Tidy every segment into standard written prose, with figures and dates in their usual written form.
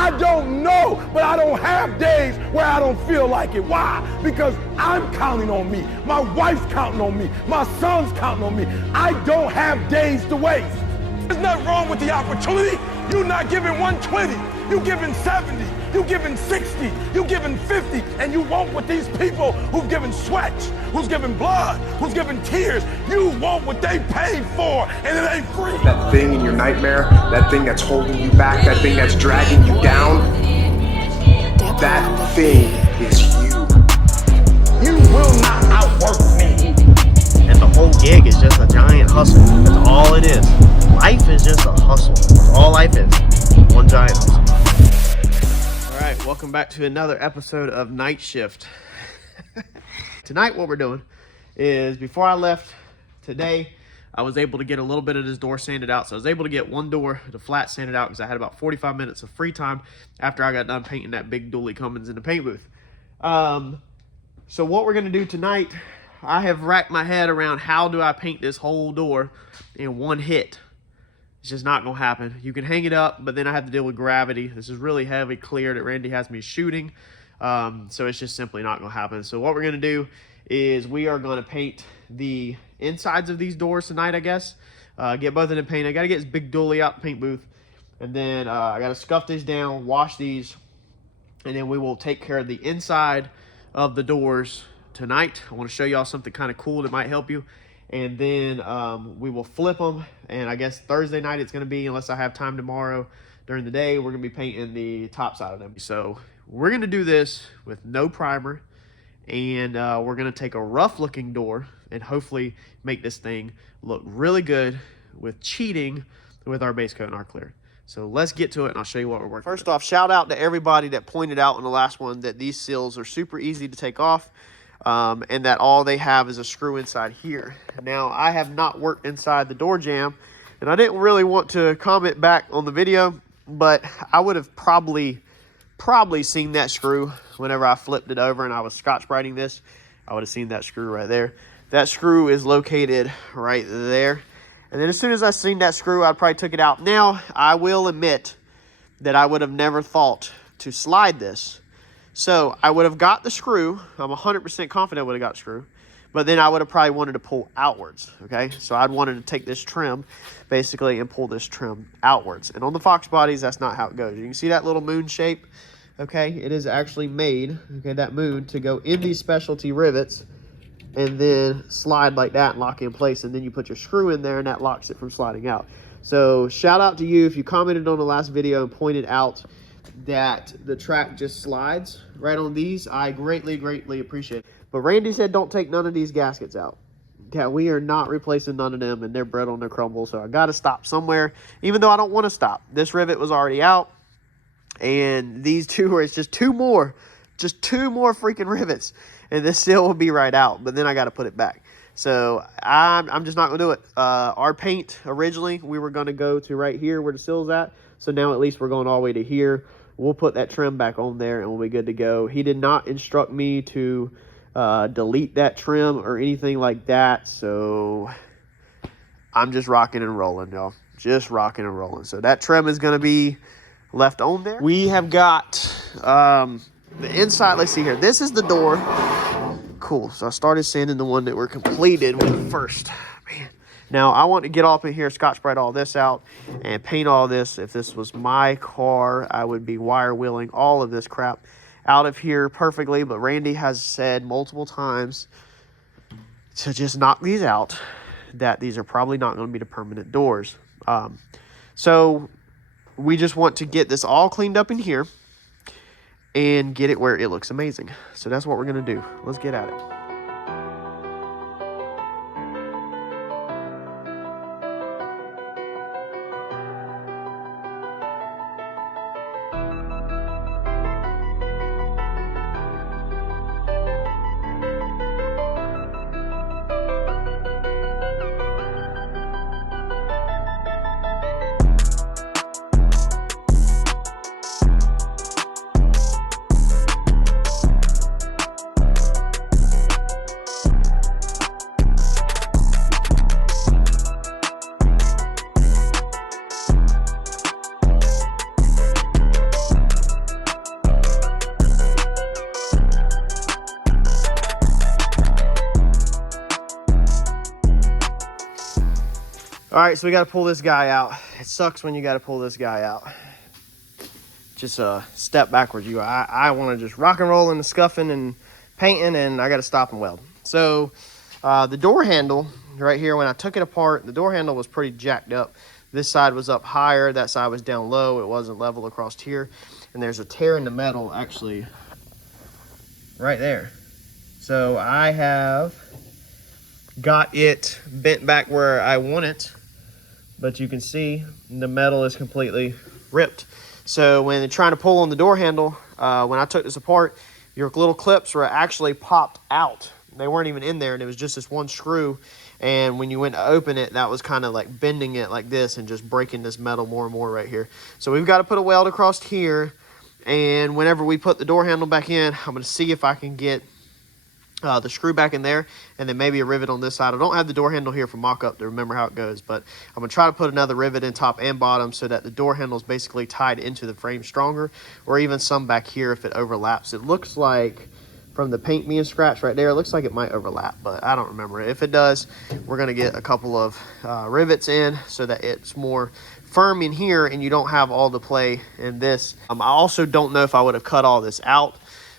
I don't know, but I don't have days where I don't feel like it. Why? Because I'm counting on me. My wife's counting on me. My son's counting on me. I don't have days to waste. There's nothing wrong with the opportunity. You're not giving 120. You're giving 70. You're giving 60. You're giving 50. And you want what these people who've given sweat, who's given blood, who's given tears, you want what they paid for, and it ain't free. That thing in your nightmare, that thing that's holding you back, that thing that's dragging you down, that thing is you. You will not outwork me. And the whole gig is just a giant hustle. That's all it is. Life is just a hustle. That's all life is. One giant hustle. All right, welcome back to another episode of Night Shift. Tonight what we're doing is, before I left today, I was able to get a little bit of this door sanded out. So I was able to get one door, the flat, sanded out because I had about 45 minutes of free time after I got done painting that big dually Cummins in the paint booth. So what we're going to do tonight, I have racked my head around how do I paint this whole door in one hit. It's just not going to happen. You can hang it up, but then I have to deal with gravity. This is really heavy clear that Randy has me shooting. So it's just simply not going to happen. So what we're going to do is we are going to paint the insides of these doors tonight, I guess. Get both of them painted. I got to get this big dually out the paint booth. And then I got to scuff these down, wash these, and then we will take care of the inside of the doors tonight. I want to show y'all something kind of cool that might help you. And then we will flip them, and I guess Thursday night it's going to be, unless I have time tomorrow during the day, we're going to be painting the top side of them. So we're going to do this with no primer, and we're going to take a rough looking door and hopefully make this thing look really good with cheating with our base coat and our clear. So let's get to it, and I'll show you what we're working with. First off, shout out to everybody that pointed out in the last one that these seals are super easy to take off. And that all they have is a screw inside here. Now, I have not worked inside the door jamb, and I didn't really want to comment back on the video, but I would have probably seen that screw whenever I flipped it over and I was Scotch-Brighting this. I would have seen that screw right there. That screw is located right there. And then as soon as I seen that screw, I probably took it out. Now, I will admit that I would have never thought to slide this. So I would have got the screw. I'm 100% confident I would have got the screw. But then I would have probably wanted to pull outwards, okay? So I'd wanted to take this trim, basically, and pull this trim outwards. And on the Fox bodies, that's not how it goes. You can see that little moon shape, okay? It is actually made, okay, that moon, to go in these specialty rivets and then slide like that and lock in place. And then you put your screw in there, and that locks it from sliding out. So shout out to you if you commented on the last video and pointed out that the track just slides right on these. I greatly appreciate it. But Randy said don't take none of these gaskets out. Yeah, we are not replacing none of them, and they're brittle and they're crumble, so I got to stop somewhere, even though I don't want to stop. This rivet was already out, and these two are, it's just two more freaking rivets, and this seal will be right out, but then I got to put it back. So I'm just not going to do it. Our paint, originally, we were going to go to right here where the seal's at, so now at least we're going all the way to here. We'll put that trim back on there and we'll be good to go. He did not instruct me to delete that trim or anything like that. So I'm just rocking and rolling, y'all. Just rocking and rolling. So that trim is going to be left on there. We have got the inside. Let's see here. This is the door. Cool. So I started sanding the one that we're completed with first. Man. Now, I want to get off in here, Scotch-Brite all this out, and paint all this. If this was my car, I would be wire wheeling all of this crap out of here perfectly. But Randy has said multiple times to just knock these out, that these are probably not going to be the permanent doors. So we just want to get this all cleaned up in here and get it where it looks amazing. So that's what we're going to do. Let's get at it. All right, so we got to pull this guy out. It sucks when you got to pull this guy out. Just a step backwards. I want to just rock and roll in the scuffing and painting, and I got to stop and weld. So the door handle right here, when I took it apart, the door handle was pretty jacked up. This side was up higher, that side was down low. It wasn't level across here. And there's a tear in the metal actually right there. So I have got it bent back where I want it, but you can see the metal is completely ripped. So when they're trying to pull on the door handle, when I took this apart, your little clips were actually popped out. They weren't even in there, and it was just this one screw. And when you went to open it, that was kind of like bending it like this and just breaking this metal more and more right here. So we've got to put a weld across here. And whenever we put the door handle back in, I'm going to see if I can get the screw back in there, and then maybe a rivet on this side. I don't have the door handle here for mock-up to remember how it goes, but I'm going to try to put another rivet in top and bottom so that the door handle is basically tied into the frame stronger, or even some back here if it overlaps. It looks like, from the paint being scratched right there, it looks like it might overlap, but I don't remember it. If it does, we're going to get a couple of rivets in so that it's more firm in here and you don't have all the play in this. I also don't know if I would have cut all this out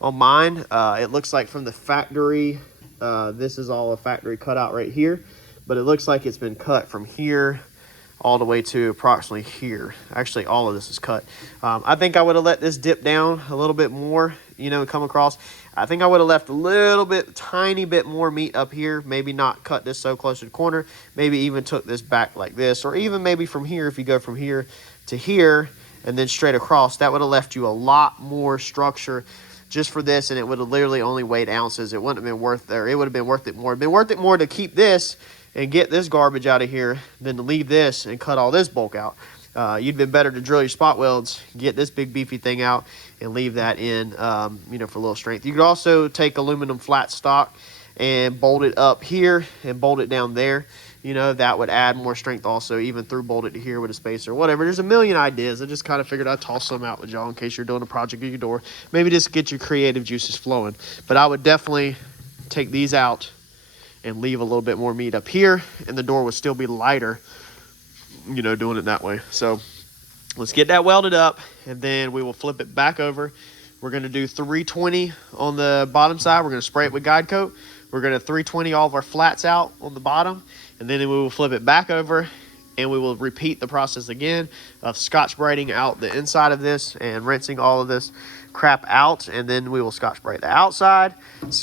on mine. It looks like from the factory, this is all a factory cutout right here, but it looks like it's been cut from here all the way to approximately here. Actually, all of this is cut. I think I would have let this dip down a little bit more, you know, come across. I think I would have left a little bit, tiny bit more meat up here. Maybe not cut this so close to the corner. Maybe even took this back like this, or even maybe from here, if you go from here to here and then straight across, that would have left you a lot more structure just for this, and it would have literally only weighed ounces. It wouldn't have been worth there. It would have been worth it more. It'd been worth it more to keep this and get this garbage out of here than to leave this and cut all this bulk out. You'd been better to drill your spot welds, get this big beefy thing out, and leave that in, you know, for a little strength. You could also take aluminum flat stock and bolt it up here and bolt it down there. You know, that would add more strength also, even through bolt it to here with a spacer, whatever. There's a million ideas. I just kind of figured I'd toss some out with y'all in case you're doing a project at your door. Maybe just get your creative juices flowing. But I would definitely take these out and leave a little bit more meat up here, and the door would still be lighter, you know, doing it that way. So let's get that welded up, and then we will flip it back over. We're going to do 320 on the bottom side. We're going to spray it with guide coat. We're going to 320 all of our flats out on the bottom, and then we will flip it back over, and we will repeat the process again of Scotch braiding out the inside of this and rinsing all of this crap out, and then we will Scotch braid the outside.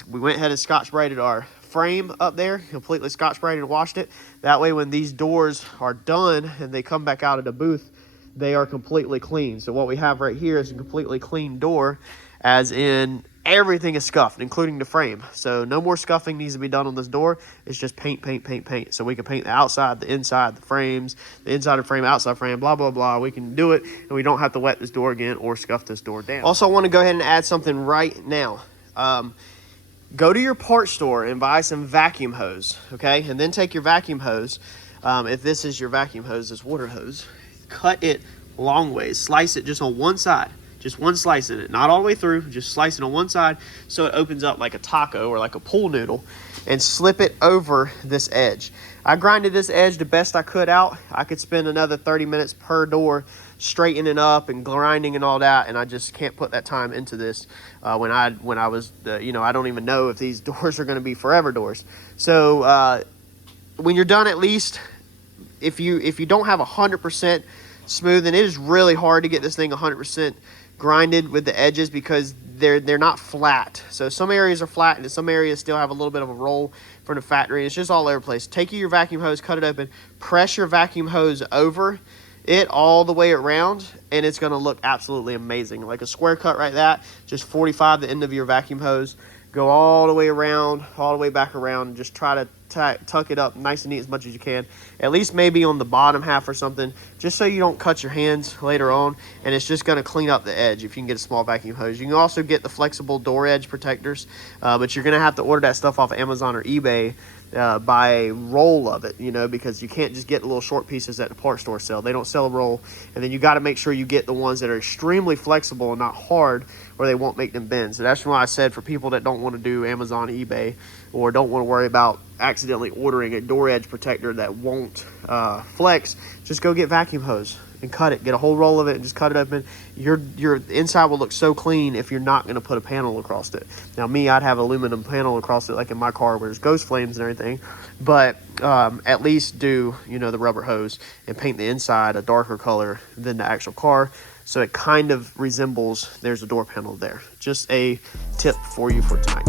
We went ahead and Scotch braided our frame up there, completely Scotch braided and washed it. That way when these doors are done and they come back out of the booth, they are completely clean. So what we have right here is a completely clean door, as in everything is scuffed, including the frame. So no more scuffing needs to be done on this door. It's just paint, paint, paint, paint. So we can paint the outside, the inside, the frames, the inside of the frame, outside frame, blah, blah, blah. We can do it, and we don't have to wet this door again or scuff this door down. Also, I want to go ahead and add something right now. Go to your parts store and buy some vacuum hose, okay? And then take your vacuum hose. If this is your vacuum hose, this water hose, cut it long ways. Slice it just on one side. Just one slice in it. Not all the way through. Just slice it on one side so it opens up like a taco or like a pool noodle, and slip it over this edge. I grinded this edge the best I could out. I could spend another 30 minutes per door straightening up and grinding and all that, and I just can't put that time into this when I was, you know, I don't even know if these doors are going to be forever doors. So when you're done, at least if you don't have 100% smooth, and it is really hard to get this thing 100% grinded with the edges because they're not flat. So some areas are flat and some areas still have a little bit of a roll from the factory. It's just all over the place. Take your vacuum hose, cut it open, press your vacuum hose over it all the way around, and it's going to look absolutely amazing. Like a square cut right that, just 45 the end of your vacuum hose. Go all the way around, all the way back around, and just try to tuck it up nice and neat as much as you can. At least maybe on the bottom half or something, just so you don't cut your hands later on, and it's just going to clean up the edge if you can get a small vacuum hose. You can also get the flexible door edge protectors, but you're going to have to order that stuff off Amazon or eBay buy a roll of it, you know, because you can't just get the little short pieces that the parts store sell. They don't sell a roll. And then you got to make sure you get the ones that are extremely flexible and not hard, or they won't make them bend. So that's why I said for people that don't want to do Amazon, eBay, or don't want to worry about accidentally ordering a door edge protector that won't flex, just go get vacuum hose and cut it. Get a whole roll of it and just cut it open. Your inside will look so clean if you're not going to put a panel across it. Now me, I'd have aluminum panel across it like in my car where there's ghost flames and everything, but at least do, you know, the rubber hose and paint the inside a darker color than the actual car, so it kind of resembles there's a door panel there. Just a tip for you for tonight.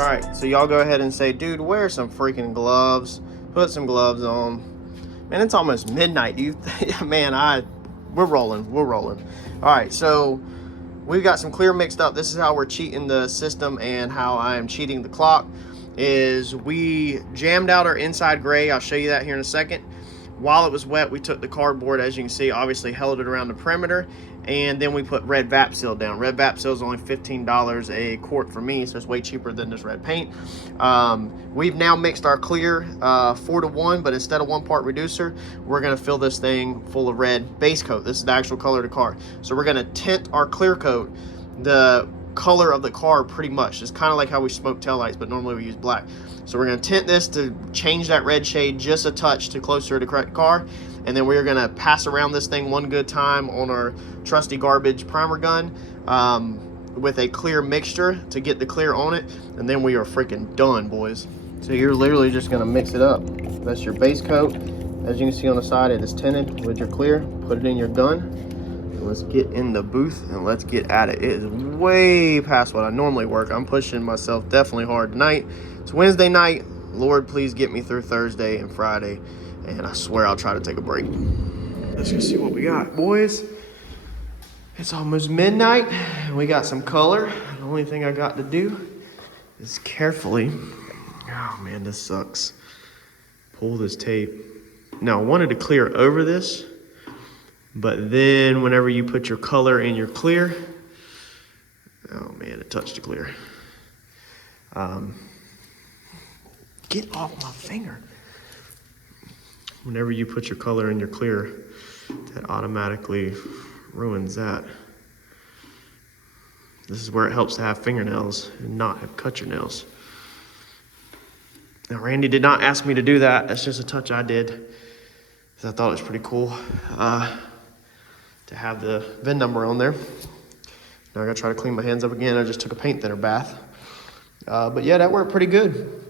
Alright, so y'all go ahead and say, dude, wear some freaking gloves. Put some gloves on. Man, it's almost midnight. Do you man, we're rolling. Alright, so we've got some clear mixed up. This is how we're cheating the system and how I am cheating the clock. Is we jammed out our inside gray. I'll show you that here in a second. While it was wet, we took the cardboard, as you can see, obviously held it around the perimeter, and then we put red VAP seal down. Red VAP seal is only $15 a quart for me, so it's way cheaper than this red paint. We've now mixed our clear 4-to-1, but instead of 1 part reducer, we're gonna fill this thing full of red base coat. This is the actual color of the car. So we're gonna tint our clear coat the color of the car pretty much. It's kind of like how we smoke taillights, but normally we use black. So we're going to tint this to change that red shade just a touch to closer to the correct car, and then we're going to pass around this thing one good time on our trusty garbage primer gun with a clear mixture to get the clear on it, and then we are freaking done, boys. So you're literally just going to mix it up. That's your base coat. As you can see on the side, it is tinted with your clear. Put it in your gun. Let's get in the booth and let's get at it. It is way past what I normally work. I'm pushing myself definitely hard tonight. It's Wednesday night. Lord, please get me through Thursday and Friday, and I swear I'll try to take a break. Let's go see what we got, boys. It's almost midnight. We got some color. The only thing I got to do is carefully, oh man, this sucks, pull this tape. Now I wanted to clear over this, but then whenever you put your color in your clear, oh man, it touched the clear. Get off my finger. Whenever you put your color in your clear, that automatically ruins that. This is where it helps to have fingernails and not have cut your nails. Now, Randy did not ask me to do that. That's just a touch I did, because I thought it was pretty cool to have the VIN number on there. Now I gotta try to clean my hands up again. I just took a paint thinner bath. But yeah, that worked pretty good.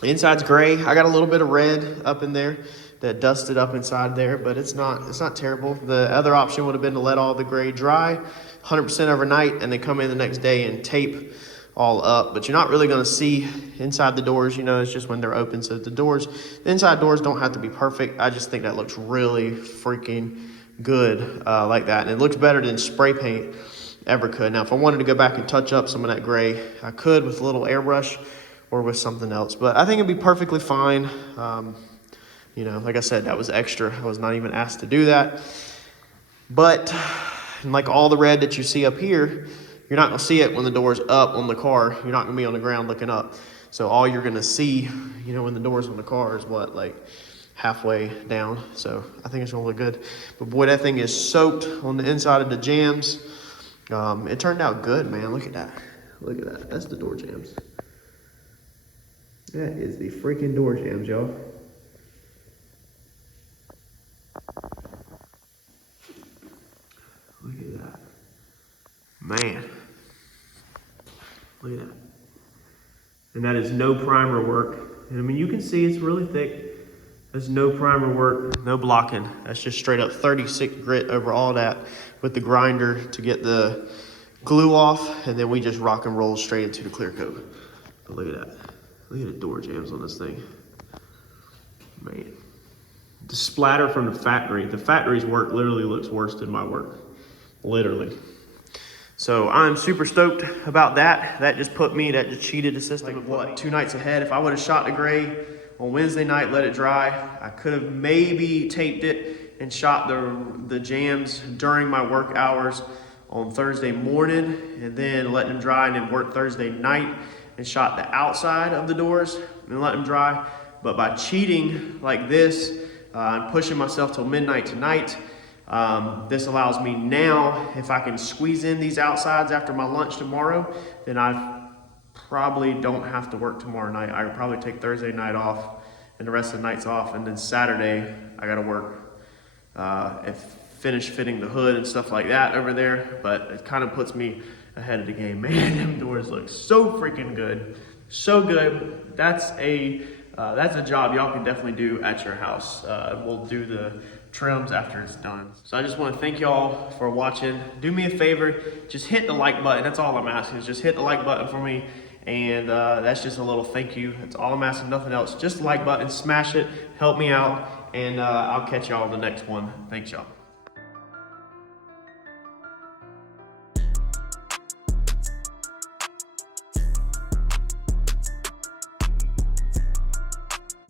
The inside's gray. I got a little bit of red up in there that dusted up inside there, but it's not terrible. The other option would have been to let all the gray dry 100% overnight and then come in the next day and tape all up. But you're not really gonna see inside the doors, you know, it's just when they're open. So the inside doors don't have to be perfect. I just think that looks really freaking good like that. And it looks better than spray paint ever could. Now, if I wanted to go back and touch up some of that gray, I could with a little airbrush or with something else. But I think it'd be perfectly fine. You know, like I said, that was extra. I was not even asked to do that. But like all the red that you see up here, you're not gonna see it when the door's up on the car. You're not gonna be on the ground looking up. So all you're gonna see, you know, when the door's on the car is what, like halfway down. So I think it's gonna look good. But boy, that thing is soaked on the inside of the jambs. It turned out good, man. Look at that. Look at that. That's the door jambs. That is the freaking door jambs, y'all. Look at that. Man. Look at that. And that is no primer work. And I mean, you can see it's really thick. That's no primer work, no blocking. That's just straight up 36 grit over all that with the grinder to get the glue off. And then we just rock and roll straight into the clear coat. But look at that. Look at the door jambs on this thing. Man. The splatter from the factory's work literally looks worse than my work. Literally. So I'm super stoked about that. That just cheated the system of what, 2 nights ahead. If I would have shot the gray on Wednesday night, let it dry, I could have maybe taped it and shot the jams during my work hours on Thursday morning, and then let them dry, and then work Thursday night and shot the outside of the doors and let them dry. But by cheating like this, and pushing myself till midnight tonight, this allows me now, if I can squeeze in these outsides after my lunch tomorrow, then I probably don't have to work tomorrow night. I could probably take Thursday night off and the rest of the nights off, and then Saturday I gotta work and finish fitting the hood and stuff like that over there. But it kind of puts me ahead of the game. Man, them doors look so freaking good. So good. That's a job y'all can definitely do at your house. We'll do the trims after it's done. So I just want to thank y'all for watching. Do me a favor, just hit the like button. That's all I'm asking, is just hit the like button for me. And that's just a little thank you. That's all I'm asking, nothing else. Just the like button, smash it, help me out. And I'll catch y'all on the next one. Thanks, y'all.